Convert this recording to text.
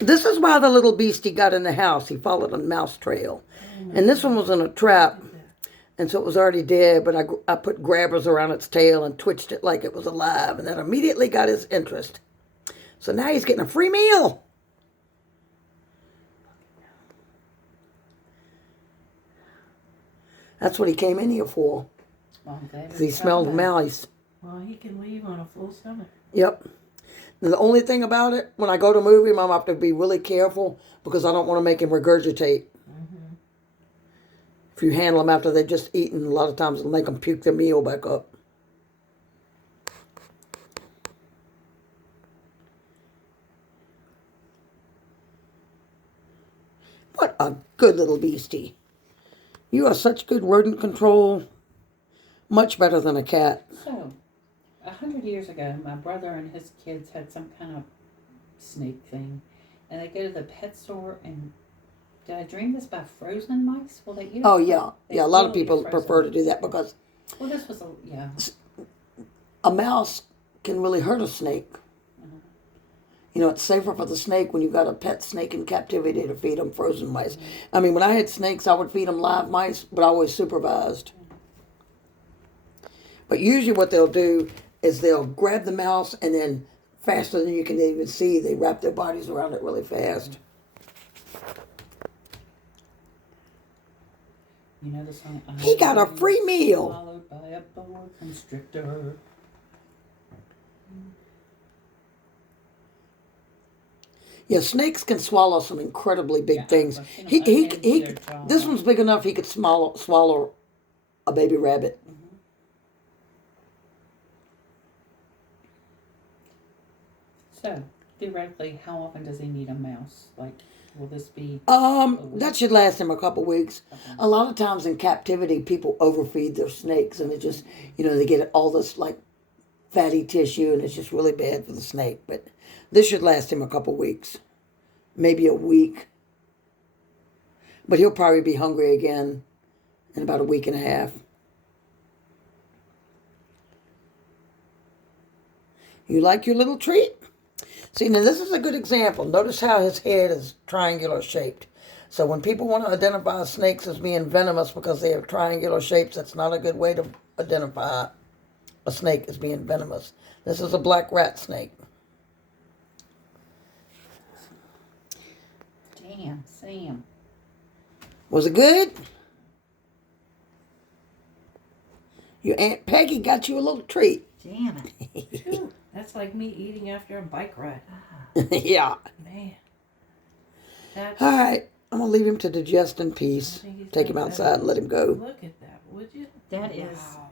This is why the little beastie got in the house. He followed a mouse trail. And this one was in a trap. And so it was already dead, but I put grabbers around its tail and twitched it like it was alive. And that immediately got his interest. So now he's getting a free meal. That's what he came in here for. Well, Because he smelled mice. Well, he can leave on a full stomach. Yep. And the only thing about it, when I go to move him, I have to be really careful because I don't want to make him regurgitate. Mm-hmm. If you handle them after they've just eaten, a lot of times it'll make them puke their meal back up. What a good little beastie. You are such good rodent control. Much better than a cat. So, 100 years ago, my brother and his kids had some kind of snake thing. And they go to the pet store and... Did I dream this by frozen mice? Will they eat it? Oh, yeah. They Yeah, a lot of will eat people frozen prefer to do mice. that because Well, this was a... Yeah. a mouse can really hurt a snake. You know, it's safer for the snake when you've got a pet snake in captivity to feed them frozen mice. I mean, when I had snakes, I would feed them live mice, but I always supervised. But usually what they'll do is they'll grab the mouse and then faster than you can even see, they wrap their bodies around it really fast. You know the song? He got a free meal. Followed by a boa constrictor. Yeah, snakes can swallow some incredibly big Yeah, things. I've seen them unhinge their jaw. This one's big enough he could swallow a baby rabbit. So, theoretically, how often does he need a mouse? Like, will this be... That should last him a couple weeks. Okay. A lot of times in captivity, people overfeed their snakes, and it just, they get all this like fatty tissue, and it's just really bad for the snake. But this should last him a couple weeks, maybe a week. But he'll probably be hungry again in about a week and a half. You like your little treat? See, now this is a good example. Notice how his head is triangular shaped. So when people want to identify snakes as being venomous because they have triangular shapes, that's not a good way to identify a snake as being venomous. This is a black rat snake. Damn, Sam. Was it good? Your Aunt Peggy got you a little treat. Damn it. Phew, that's like me eating after a bike ride. Yeah. Man. That's, All right. I'm going to leave him to digest in peace. I think he's Take him got outside and let him go. Look at that, would you? That is Wow.